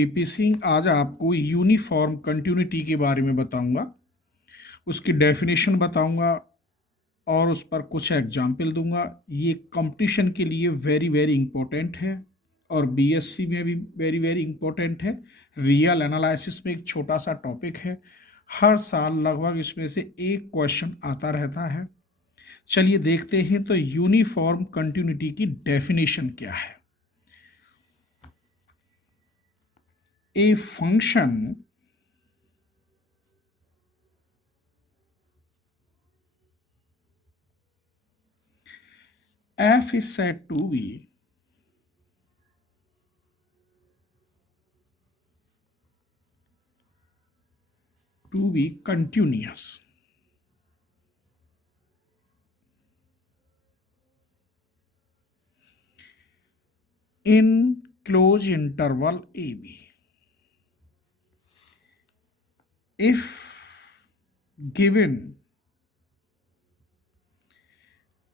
BP Singh. आज आपको uniform continuity के बारे में बताऊंगा, उसकी डेफिनेशन बताऊंगा और उस पर कुछ एग्जाम्पल दूंगा। ये कंपटीशन के लिए वेरी वेरी इंपॉर्टेंट है और बीएससी में भी वेरी वेरी इंपॉर्टेंट है। रियल एनालिसिस में एक छोटा सा टॉपिक है, हर साल लगभग इसमें से एक क्वेश्चन आता रहता है। चलिए देखते हैं तो यूनिफॉर्म कंटिन्यूटी की डेफिनेशन क्या है। A function f is said to be continuous in closed interval AB if given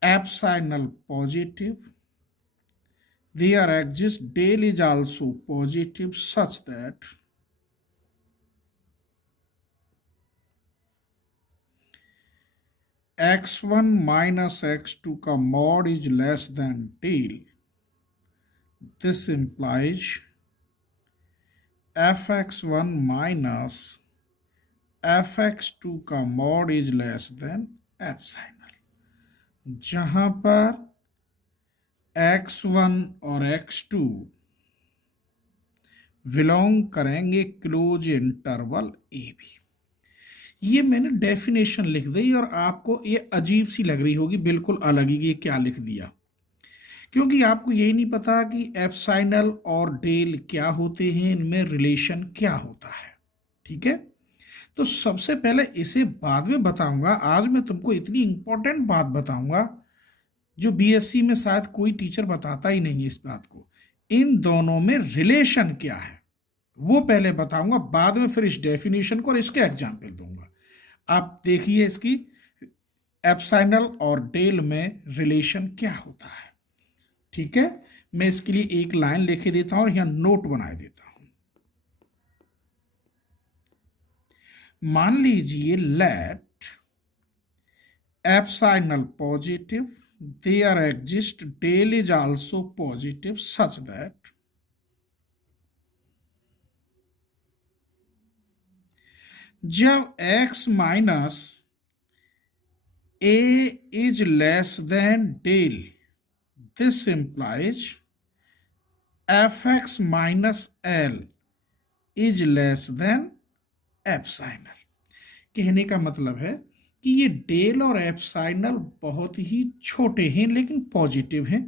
epsilon positive, there exists del is also positive such that x1 minus x2 का mod is less than del. This implies fx1 minus fx2 का mod is less than epsilon, जहां पर x1 और x2 belong करेंगे close interval A B. ये मैंने definition लिख दी और आपको ये अजीब सी लग रही होगी, बिल्कुल अलग ही, ये क्या लिख दिया, क्योंकि आपको यही नहीं पता कि एप्सिलॉन और डेल क्या होते हैं, इनमें रिलेशन क्या होता है। ठीक है, तो सबसे पहले इसे बाद में बताऊंगा। आज मैं तुमको इतनी इंपॉर्टेंट बात बताऊंगा जो बीएससी में शायद कोई टीचर बताता ही नहीं है इस बात को। इन दोनों में रिलेशन क्या है वो पहले बताऊंगा, बाद में फिर इस डेफिनेशन को और इसके एग्जाम्पल दूंगा। आप देखिए इसकी एप्सिलॉन और डेल में रिलेशन क्या होता है। ठीक है, मैं इसके लिए एक लाइन लिखे देता हूं और यहां नोट बना देता हूं। मान लीजिए let epsilon positive, there exist del is also positive such that जब x minus a is less than del, this implies fx minus l is less than epsilon। कहने का मतलब है कि ये डेल और एप्सिलॉन बहुत ही छोटे हैं लेकिन पॉजिटिव हैं।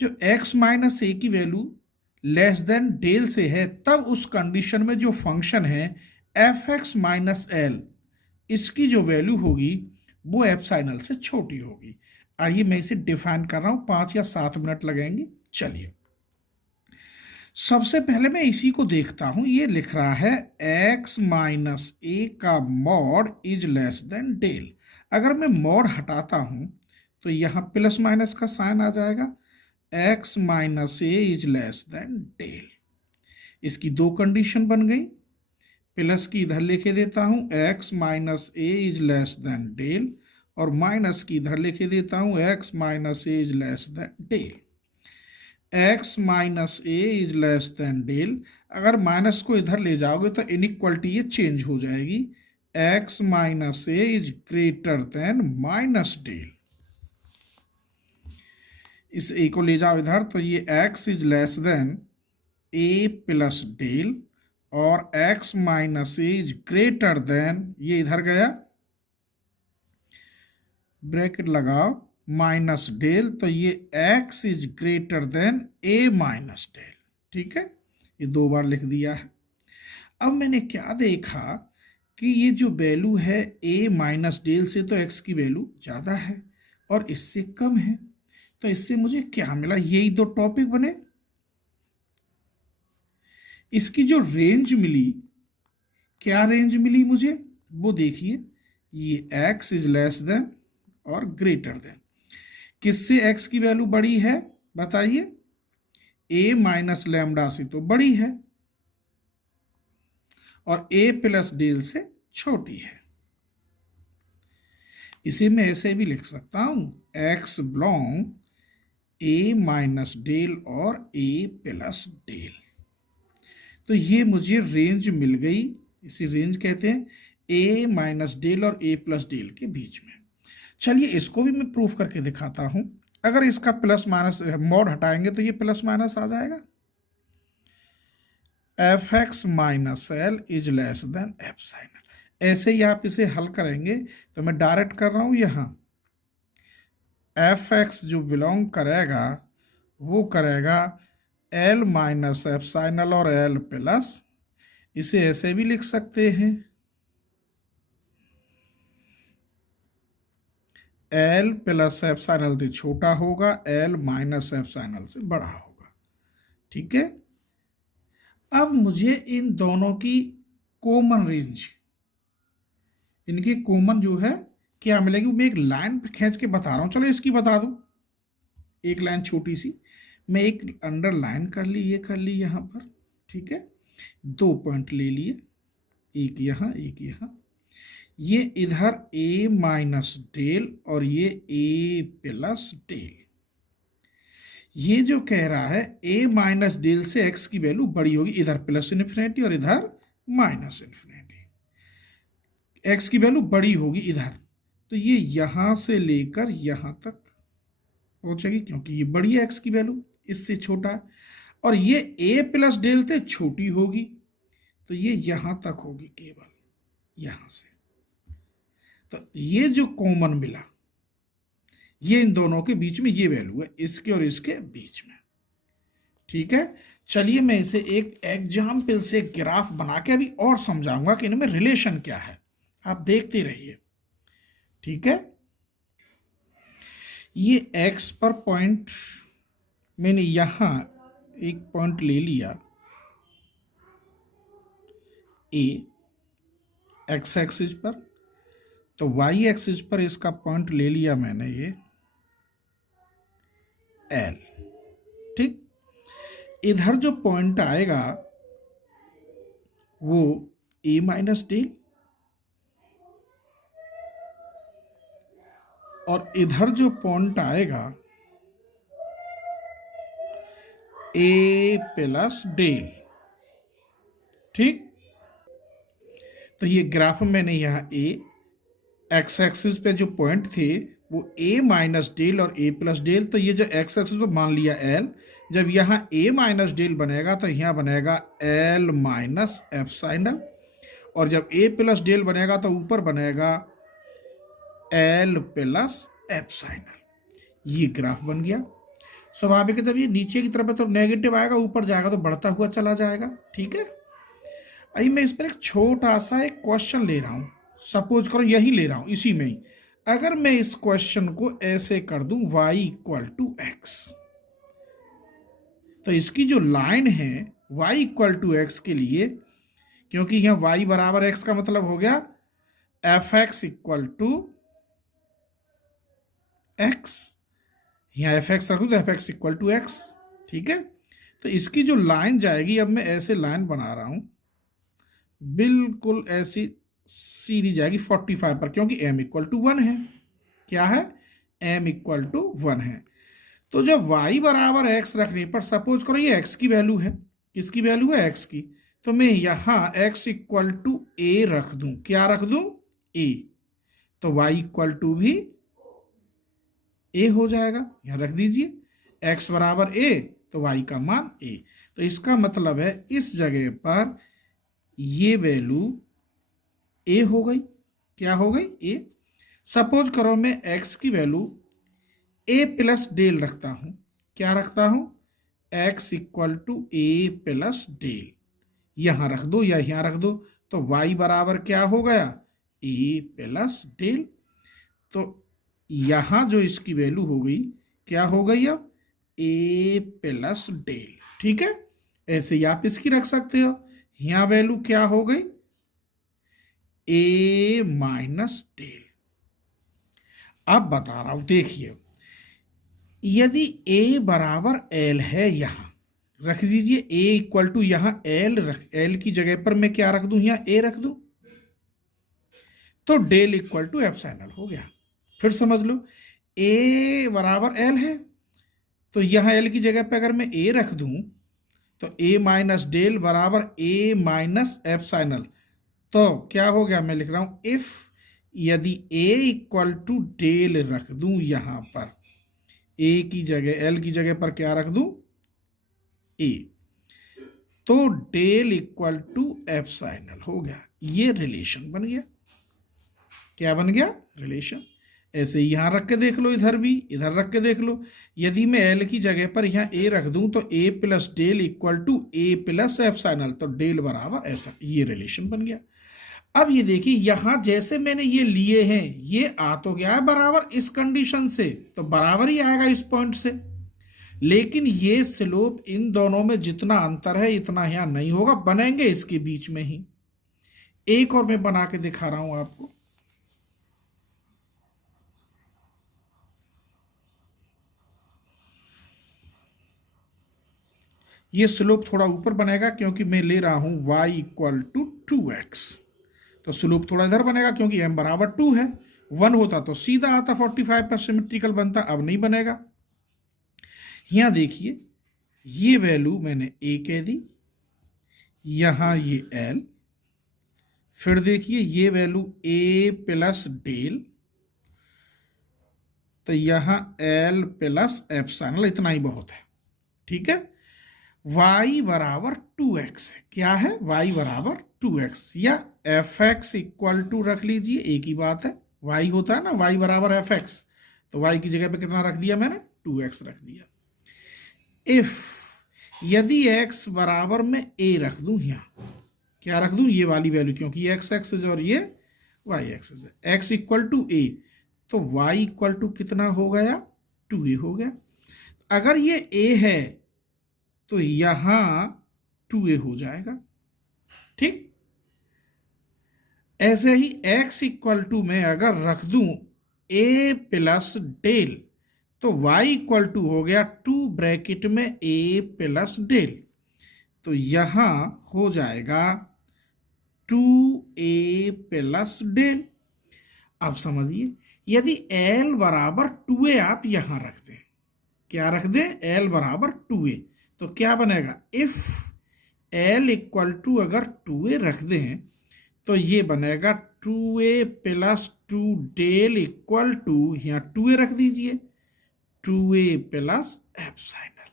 जो x माइनस ए की वैल्यू लेस देन डेल से है, तब उस कंडीशन में जो फंक्शन है एफ एक्स माइनस एल, इसकी जो वैल्यू होगी वो एप्सिलॉन से छोटी होगी। आइए मैं इसे डिफाइन कर रहा हूं, 5 या 7 मिनट लगेंगे। चलिए सबसे पहले मैं इसी को देखता हूं। ये लिख रहा है x माइनस ए का mod is less than del. अगर मैं मॉड हटाता हूं तो यहां प्लस माइनस का साइन आ जाएगा। x minus A is less than del, इसकी दो कंडीशन बन गई। प्लस की इधर लिखे देता हूं x minus A is less than del, और माइनस की इधर लिखे देता हूं x minus A is less than del. x minus A is less than del, अगर माइनस को इधर ले जाओगे तो इनइक्वालिटी ये चेंज हो जाएगी। x minus A is greater than minus del. इस a को ले जाओ इधर तो ये x is less than a plus del, और x minus A is greater than, ये इधर गया ब्रैकेट लगाओ, माइनस डेल, तो ये x is greater than a minus del. ठीक है, ये 2 बार लिख दिया है। अब मैंने क्या देखा कि ये जो वैल्यू है a माइनस डेल से तो x की वैल्यू ज़्यादा है और इससे कम है, तो इससे मुझे क्या मिला, यही 2 टॉपिक बने। इसकी जो रेंज मिली, क्या रेंज मिली मुझे वो देखिए, ये x इज लेस देन और ग्रेटर देन। किससे x की वैल्यू बड़ी है बताइए, a माइनस लैम्डा से तो बड़ी है। और a प्लस डेल से छोटी है। इसे मैं ऐसे भी लिख सकता हूं, x belong a minus del और a प्लस डेल। तो ये मुझे रेंज मिल गई, इसी रेंज कहते हैं a माइनस डेल और a प्लस डेल के बीच में। चलिए इसको भी मैं प्रूफ करके दिखाता हूं। अगर इसका प्लस माइनस मॉड हटाएंगे तो ये प्लस माइनस आ जाएगा। F x minus L is less than epsilon. ऐसे ही आप इसे हल करेंगे तो मैं डायरेक्ट कर रहा हूं, यहां एफ एक्स जो बिलोंग करेगा वो करेगा एल माइनस एप्सिलॉन और एल प्लस, इसे ऐसे भी लिख सकते हैं एल प्लस एप्सिलॉन से छोटा होगा, एल माइनस एप्सिलॉन से बड़ा होगा। ठीक है, अब मुझे इन दोनों की कॉमन रेंज, इनकी कॉमन जो है क्या मिलेगी, मैं एक लाइन पे खींच के बता रहा हूं। चलो इसकी बता दूं, एक लाइन छोटी सी मैं एक अंडरलाइन कर ली, ये कर ली यहां पर। ठीक है, 2 पॉइंट ले लिए, एक यहां एक यहां। ये इधर a माइनस डेल और ये a प्लस डेल। ये जो कह रहा है a माइनस डेल से x की वैल्यू बड़ी होगी, इधर प्लस इन्फिनिटी और इधर माइनस इन्फिनिटी, x की वैल्यू बड़ी होगी इधर। तो ये यहां से लेकर यहां तक पहुंचेगी क्योंकि ये बड़ी है x की वैल्यू, इससे छोटा है। और ये a प्लस डेल से छोटी होगी, तो ये यहां तक होगी केवल यहां से। तो ये जो कॉमन मिला ये इन दोनों के बीच में ये वैल्यू है, इसके और इसके बीच में। ठीक है, चलिए मैं इसे एक एग्जाम्पल से ग्राफ बना के अभी और समझाऊंगा कि इनमें रिलेशन क्या है, आप देखते रहिए। ठीक है, ये x पर पॉइंट मैंने यहां एक पॉइंट ले लिया a x एक्सिस पर, तो y एक्सिस पर इसका पॉइंट ले लिया मैंने ये L। ठीक, इधर जो पॉइंट आएगा वो a माइनस डेल, और इधर जो पॉइंट आएगा a प्लस डेल। ठीक, तो ये ग्राफ में मैंने यहां a एक्स एक्सिस पे जो पॉइंट थे वो a माइनस डेल और a प्लस डेल, तो ये जो एक्स एक्सिस पे मान लिया L। जब यहाँ a माइनस डेल बनेगा तो यहाँ बनेगा L माइनस एप्सिलॉन, और जब a प्लस डेल बनेगा तो ऊपर बनेगा L प्लस एप्सिलॉन। ये ग्राफ बन गया। स्वाभाविक है जब ये नीचे की तरफ है तो नेगेटिव आएगा, ऊपर जाएगा तो बढ़ता हुआ चला जाएगा। ठीक है, अभी मैं इस पर एक छोटा सा एक क्वेश्चन ले रहा हूं, सपोज करो यही ले रहा हूं, इसी में ही। अगर मैं इस क्वेश्चन को ऐसे कर दूं y इक्वल टू एक्स, तो इसकी जो लाइन है y इक्वल टू एक्स के लिए, क्योंकि यहां y बराबर x का मतलब हो गया F X equal to X, यहाँ एफ एक्स रख दो तो F X equal to X. ठीक है, तो इसकी जो लाइन जाएगी, अब मैं ऐसे लाइन बना रहा हूं, बिल्कुल ऐसी सीधी जाएगी 45 पर, क्योंकि m इक्वल टू 1 है। क्या है, m इक्वल टू 1 है। तो जब y बराबर x रखने पर, सपोज करो ये x की वैल्यू है, किसकी वैल्यू है, x की, तो मैं यहां x इक्वल टू a रख दूं। क्या रख दूं, a, तो y इक्वल टू भी a हो जाएगा, यहां रख दीजिए x बराबर a, तो y का मान a। तो इसका मतलब है इस जगह पर ये वैल्यू a हो गई। क्या हो गई, a। सपोज करो मैं x की वैल्यू a प्लस डेल रखता हूं। क्या रखता हूं, x equal to a plus del, यहां रख दो या यहां रख दो, तो y बराबर क्या हो गया, a प्लस डेल। तो यहां जो इसकी वैल्यू हो गई, क्या हो गई अब, a प्लस डेल। ठीक है, ऐसे ही आप इसकी रख सकते हो, यहां वैल्यू क्या हो गई, a माइनस डेल। अब बता रहा हूं, देखिए, यदि a बराबर l है यहां, रख दीजिए a इक्वल टू यहां l की जगह पर मैं क्या रख दूं, यहां a रख दूं, तो डेल इक्वल टू एप्सिलॉन हो गया। फिर समझ लो a बराबर l है, तो यहां l की जगह पे अगर मैं a रख दूं तो a माइनस डेल बराबर a माइनस एप्सिलॉन। तो क्या हो गया, मैं लिख रहा हूं इफ यदि a इक्वल टू डेल रख दूं, यहां पर a की जगह l की जगह पर क्या रख दूं, a, तो डेल इक्वल टू एप्सिलॉन हो गया। ये रिलेशन बन गया। क्या बन गया, रिलेशन। ऐसे ही यहां रख के देख लो, इधर भी इधर रख के देख लो। यदि मैं एल की जगह पर यहां ए रख दूं तो A plus del equal to A plus epsilon, तो डेल बराबर एप्सिलॉन, ये रिलेशन बन गया। अब ये देखिए यहां जैसे मैंने ये लिए हैं, ये आ तो गया है बराबर इस कंडीशन से, तो बराबर ही आएगा इस पॉइंट से। लेकिन ये स्लोप इन दोनों में जितना अंतर है इतना यहां नहीं होगा, बनेंगे इसके बीच में ही। एक और मैं बना के दिखा रहा हूं आपको। ये स्लोप थोड़ा ऊपर बनेगा क्योंकि मैं ले रहा हूं y इक्वल टू 2x, तो स्लोप थोड़ा इधर बनेगा क्योंकि m बराबर 2 है। 1 होता तो सीधा आता 45 पर सिमेट्रिकल बनता, अब नहीं बनेगा। यहां देखिए ये वैल्यू मैंने a कह दी, यहां ये l, फिर देखिए ये वैल्यू a प्लस डेल, तो यहां l प्लस एप्सिलॉन, इतना ही बहुत है। ठीक है, y बराबर 2x है। क्या है, y बराबर 2x, या fx इक्वल टू रख लीजिए, एक ही बात है। y होता है ना, y बराबर fx, तो y की जगह पे कितना रख दिया मैंने, 2x रख दिया। इफ यदि x बराबर में a रख दूं, यहां क्या रख दूं, ये वाली वैल्यू, क्योंकि ये x एक्सिस और ये y एक्सिस है। x इक्वल टू a, तो y इक्वल टू कितना हो गया, 2a हो गया। अगर ये a है तो यहां 2a हो जाएगा। ठीक, ऐसे ही x इक्वल टू में अगर रख दूं a प्लस डेल, तो y इक्वल टू हो गया 2 ब्रैकेट में a प्लस डेल, तो यहां हो जाएगा 2a प्लस डेल। अब समझिए यदि l बराबर 2a आप यहां रख दें, क्या रख दें, l बराबर 2a, तो क्या बनेगा, इफ l इक्वल टू अगर 2a रख दें तो ये बनेगा 2a plus 2 del equal to, यहां 2a रख दीजिए, 2a प्लस एप्सिलॉन,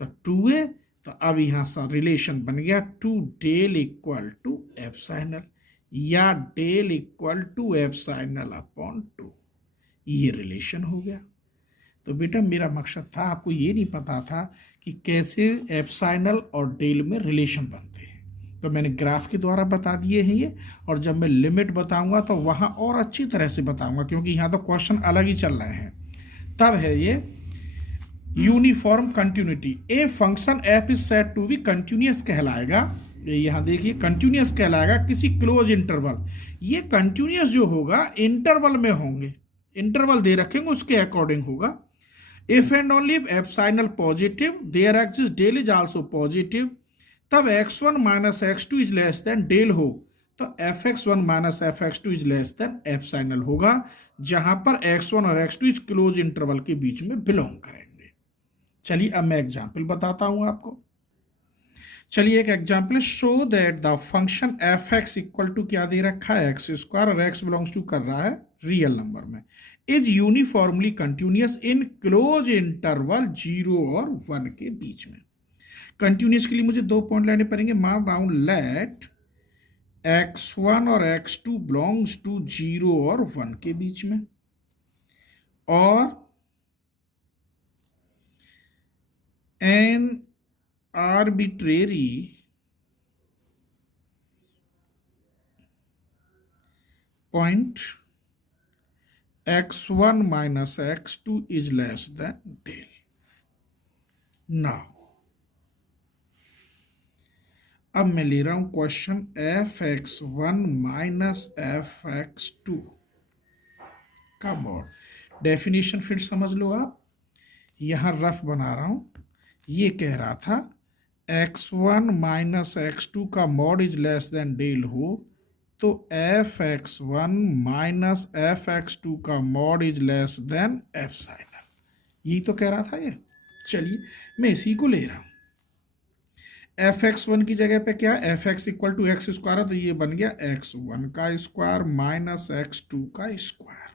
तो 2a, तो अब यहां सा रिलेशन बन गया 2 डेल इक्वल टू एप्सिलॉन, या del equal to epsilon upon 2, ये रिलेशन हो गया। तो बेटा मेरा मकसद था, आपको ये नहीं पता था कि कैसे एप्सिलॉन और डेल में रिलेशन बनते हैं, तो मैंने ग्राफ के द्वारा बता दिए हैं ये, और जब मैं लिमिट बताऊंगा तो वहां और अच्छी तरह से बताऊंगा, क्योंकि यहाँ तो क्वेश्चन अलग ही चल रहे हैं। तब है ये uniform continuity, A function F is said to be continuous कहलाएगा, यहां देखिए कंटिन्यूअस कहलाएगा किसी क्लोज इंटरवल। ये कंटिन्यूअस जो होगा इंटरवल में होंगे, इंटरवल दे रखेंगे उसके अकॉर्डिंग होगा। If and only if epsilon positive, there exists del is also positive, तब x1 minus x2 is less than del हो, तो fx1 minus fx2 is less than epsilon होगा, जहां पर x1 और x2 इस क्लोज इंटरवल के बीच में बिलोंग करेंगे। चलिए अब मैं एग्जांपल बताता हूं आपको। चलिए एक example, show that the function fx equal to क्या दे रखा है, एक्स स्क्वायर, और x बिलोंग्स टू कर रहा है रियल नंबर में, is uniformly continuous in close interval 0 और 1 के बीच में। कंटिन्यूअस के लिए मुझे 2 पॉइंट लेने पड़ेंगे। मान रहा हूं लेट x1 और x2 बिलोंग्स टू 0 और 1 के बीच में, और an arbitrary point x1 minus x2 is less than del. Now अब मैं ले रहा हूं क्वेश्चन fx1 माइनस fx2 का मॉड। डेफिनेशन फिर समझ लो आप, यहां रफ बना रहा हूं। ये कह रहा था x1 माइनस x2 का mod is less than del हो तो f(x1) माइनस f(x2) का mod is less than f sign r। यही तो कह रहा था ये। चलिए मैं इसी को ले रहा हूं। f(x1) की जगह पे क्या, f(x) equal to x square है, तो ये बन गया x1 का स्क्वायर माइनस x2 का स्क्वायर।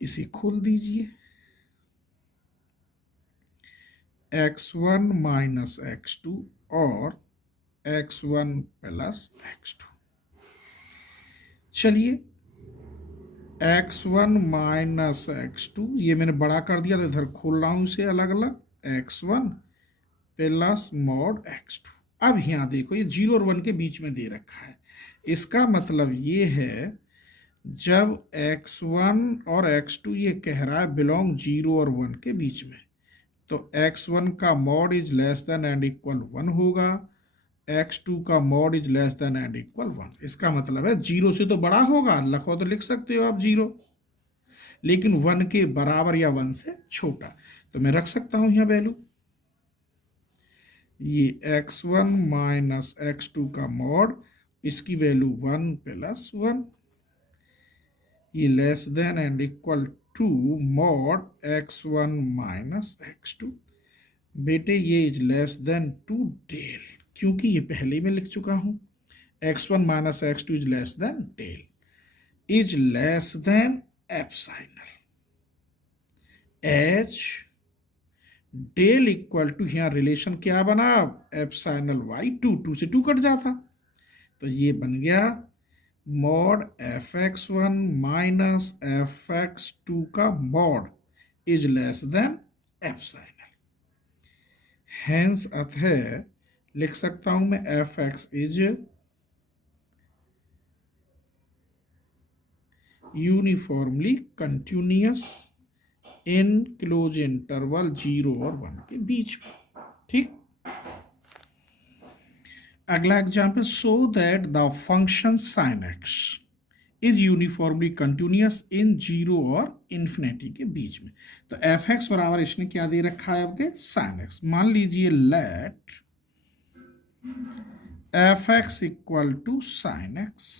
इसे खोल दीजिए, x1 माइनस x2 और x1 प्लस x2। चलिए x1 माइनस x2 ये मैंने बड़ा कर दिया तो इधर खोल रहा हूं इसे अलग अलग, x1 प्लस मॉड x2। अब यहां देखो ये 0 और 1 के बीच में दे रखा है, इसका मतलब ये है जब x1 और x2 ये कह रहा है बिलोंग 0 और 1 के बीच में, तो x1 का mod is less than and equal 1 होगा, x2 का mod is less than and equal 1। इसका मतलब है 0 से तो बड़ा होगा, लिखो तो लिख सकते हो आप 0, लेकिन 1 के बराबर या 1 से छोटा। तो मैं रख सकता हूं यहां वैल्यू, ये x1 माइनस x2 का मॉड, इसकी वैल्यू 1 प्लस 1, ये less than and equal to mod x1 minus x2। बेटे ये is less than to del, क्योंकि ये पहले ही मैं लिख चुका हूं, x1 minus x2 is less than del, is less than epsilon h del equal to, यहां रिलेशन क्या बना, एप्सिलॉन y, 2 से 2 कट जाता, तो ये बन गया मॉड f(x1) माइनस f(x2) का mod is less than epsilon. Hence अतः लिख सकता हूं मैं f(x) is uniformly continuous in close interval 0 और 1 के बीच में। ठीक, अगला example, so that the function sin x is uniformly continuous in 0 और इन्फिनिटी के बीच में। तो f(x) बराबर इसने क्या दे रखा है आपके, sin x। मान लीजिए let f(x) equal to sin x,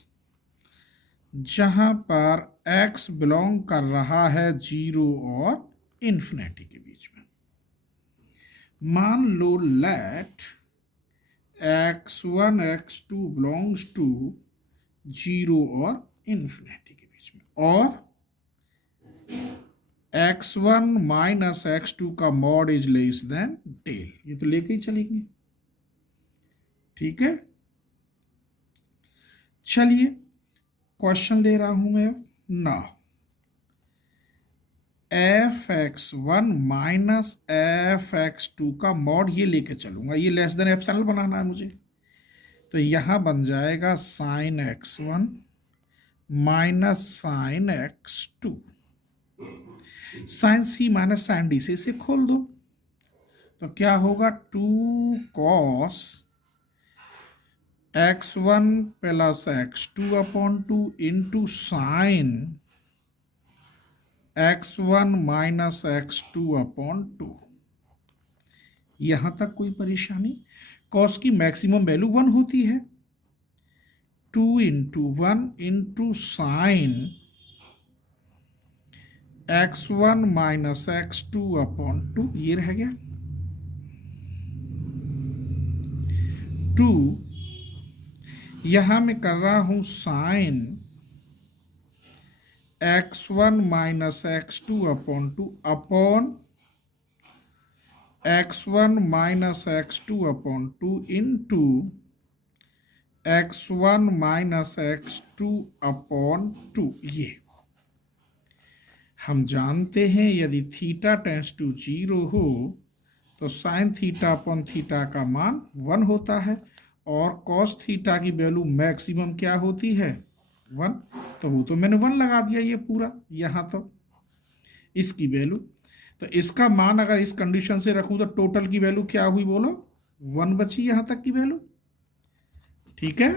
जहां पर x बिलोंग कर रहा है 0 और इन्फिनिटी के बीच में। मान लो late x1 x2 belongs to 0 और इन्फिनिटी के बीच में, और x1 माइनस x2 का mod is less than del, ये तो लेके ही चलेंगे। ठीक है, चलिए क्वेश्चन ले रहा हूं मैं ना, f(x1) माइनस f(x2) का मॉड ये लेके चलूंगा, ये लेस देन एप्सिलॉन बनाना है मुझे, तो यहां बन जाएगा sin x1 minus sin x2, sin c minus sin d से इसे खोल दो, तो क्या होगा 2 cos x1 plus x2 upon 2 into sine x1 minus x2 upon 2। यहां तक कोई परेशानी, cos की मैक्सिमम वैल्यू 1 होती है, 2 into 1 into sine x1 minus x2 upon 2, ये रह गया 2, यहां मैं कर रहा हूं sine x1 minus x2 upon 2 upon x1 minus x2 upon 2 into x1 minus x2 upon 2। ये हम जानते हैं यदि थीटा टेंड्स टू 0 हो तो साइन थीटा अपॉन थीटा का मान 1 होता है, और कॉस थीटा की वैल्यू मैक्सिमम क्या होती है 1, तो वो तो मैंने 1 लगा दिया ये पूरा यहाँ, तो इसकी वैल्यू, तो इसका मान अगर इस कंडीशन से रखूं तो टोटल की वैल्यू क्या हुई बोलो, 1 बची यहां तक की वैल्यू। ठीक है,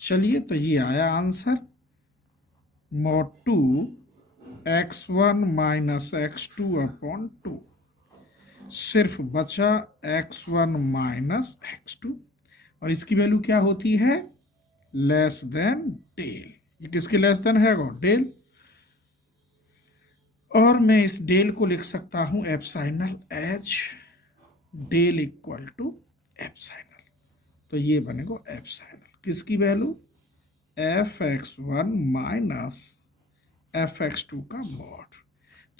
चलिए तो ये आया answer, mod 2 x1 minus x2 upon 2। सिर्फ बचा x1 माइनस x2 और इसकी वैल्यू क्या होती है, लेस देन डेल। ये किसके लेस देन है, डेल। और मैं इस डेल को लिख सकता हूं epsilon h del equal to epsilon. तो ये बनेगा एप्सिलॉन किसकी वैल्यू, fx1 माइनस fx2 का मॉड।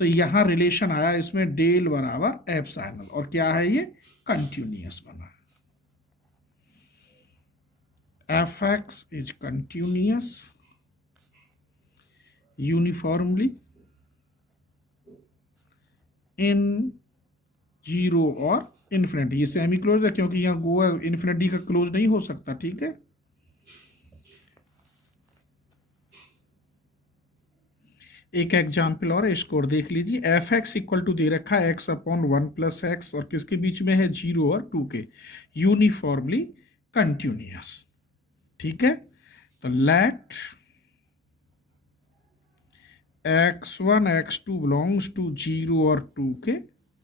तो यहां रिलेशन आया इसमें डेल बराबर एप्सिलॉन और क्या है ये, कंटिन्यूअस बना। fx is continuous uniformly in zero और इन्फिनिटी। ये सेमी क्लोज है क्योंकि यहाँ गो इन्फिनिटी का क्लोज नहीं हो सकता, ठीक है। एक एग्जाम्पल और इसको देख लीजिए। एफ एक्स इक्वल टू दे रखा है एक्स अपॉन 1 प्लस एक्स और किसके बीच में है, 0 और 2 के, यूनिफॉर्मली कंटिन्यूअस, ठीक है। तो late x1 x2 belongs to 0 और 2 के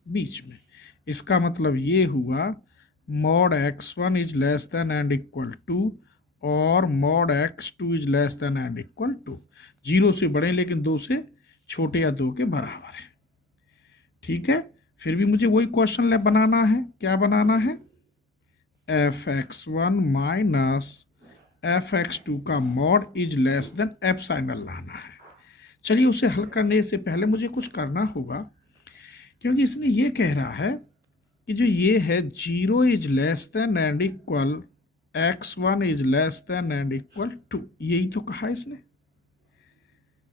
बीच में। इसका मतलब ये हुआ mod x1 is less than and equal to और mod x2 is less than and equal to 0 से बड़े लेकिन 2 से छोटे या 2 के बराबर है, ठीक है। फिर भी मुझे वही क्वेश्चन बनाना है, क्या बनाना है, fx1 माइनस fx2 का mod is less than epsilon लाना है। चलिए उसे हल करने से पहले मुझे कुछ करना होगा, क्योंकि इसने ये कह रहा है कि जो ये है 0 is less than and equal x1 is less than and equal to, यही तो कहा इसने,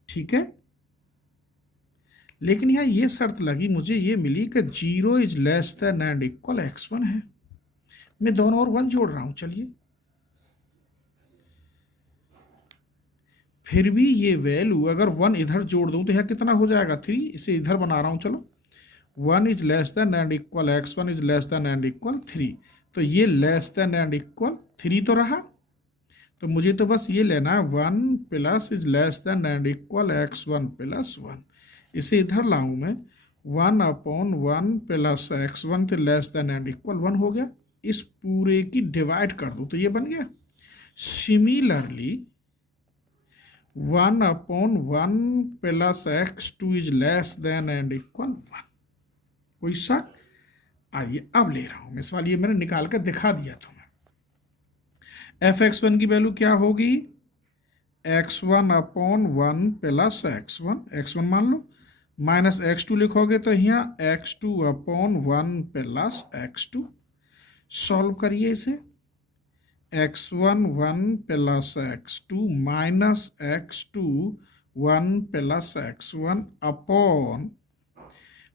ठीक है। लेकिन यहाँ ये शर्त लगी मुझे, ये मिली कि 0 is less than and equal x1 है। मैं दोनों और 1 जोड़ रहा हूं, चलिए। फिर भी ये वैल्यू अगर 1 इधर जोड़ दूं तो यह कितना हो जाएगा, 3। इसे इधर बना रहा हूं, चलो। 1 is less than and equal x1 is less than and equal 3। तो ये लेस देन एंड इक्वल 3 तो रहा। तो मुझे तो बस ये लेना है 1 plus is less than and equal x1 plus 1। इसे इधर लाऊं मैं, 1 अपॉन 1 प्लस x1 तो लेस देन एंड इक्वल 1 हो गया। इस पूरे की डिवाइड कर दूं तो ये बन गया। Similarly 1 upon 1 plus x2 is less than and equal 1। कोई शक? आइए अब ले रहा हूं मैं इस वाली, ये मैंने निकाल कर दिखा दिया तुम्हें। fx1 की वैल्यू क्या होगी, x1 अपॉन 1 प्लस x1 मान लो, माइनस x2 लिखोगे तो यहाँ x2 upon 1 plus x2। Solve करिए इसे, x1 1 plus x2 minus x2 1 plus x1 upon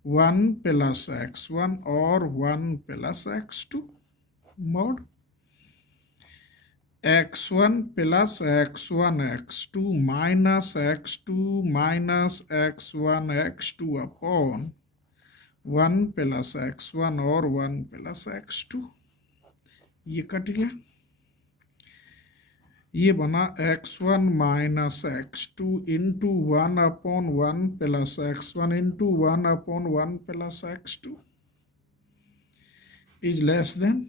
1 plus x1 और 1 plus x2 mod x1 plus x1 x2 minus x2 minus x1 x2 upon 1 plus x1 और 1 plus x2। ये cut गया, ये बना x1 minus x2 into 1 upon 1 plus x1 into 1 upon 1 plus x2 is less than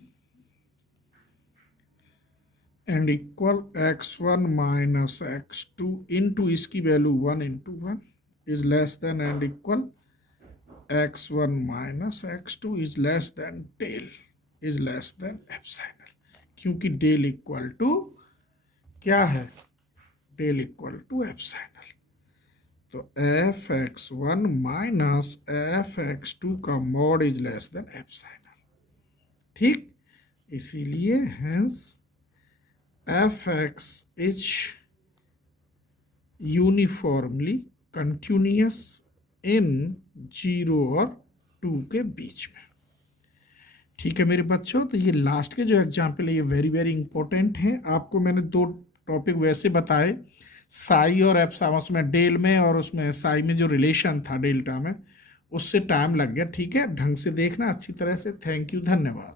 and equal x1 minus x2 into इसकी value 1 into 1 is less than and equal x1 minus x2 is less than del is less than epsilon, क्योंकि del equal to क्या है, del equal to epsilon. तो fx1 minus fx2 का mod is less than epsilon, ठीक। इसीलिए hence fx is uniformly continuous in 0 और 2 के बीच में, ठीक है मेरे बच्चों। तो ये लास्ट के जो एग्जाम्पल है ये वेरी वेरी इंपॉर्टेंट है। आपको मैंने 2 टॉपिक वैसे बताए, साई और एप्सिलॉन, उसमें डेल में और उसमें साई में जो रिलेशन था डेल्टा में, उससे टाइम लग गया, ठीक है। ढंग से देखना अच्छी तरह से। थैंक यू, धन्यवाद।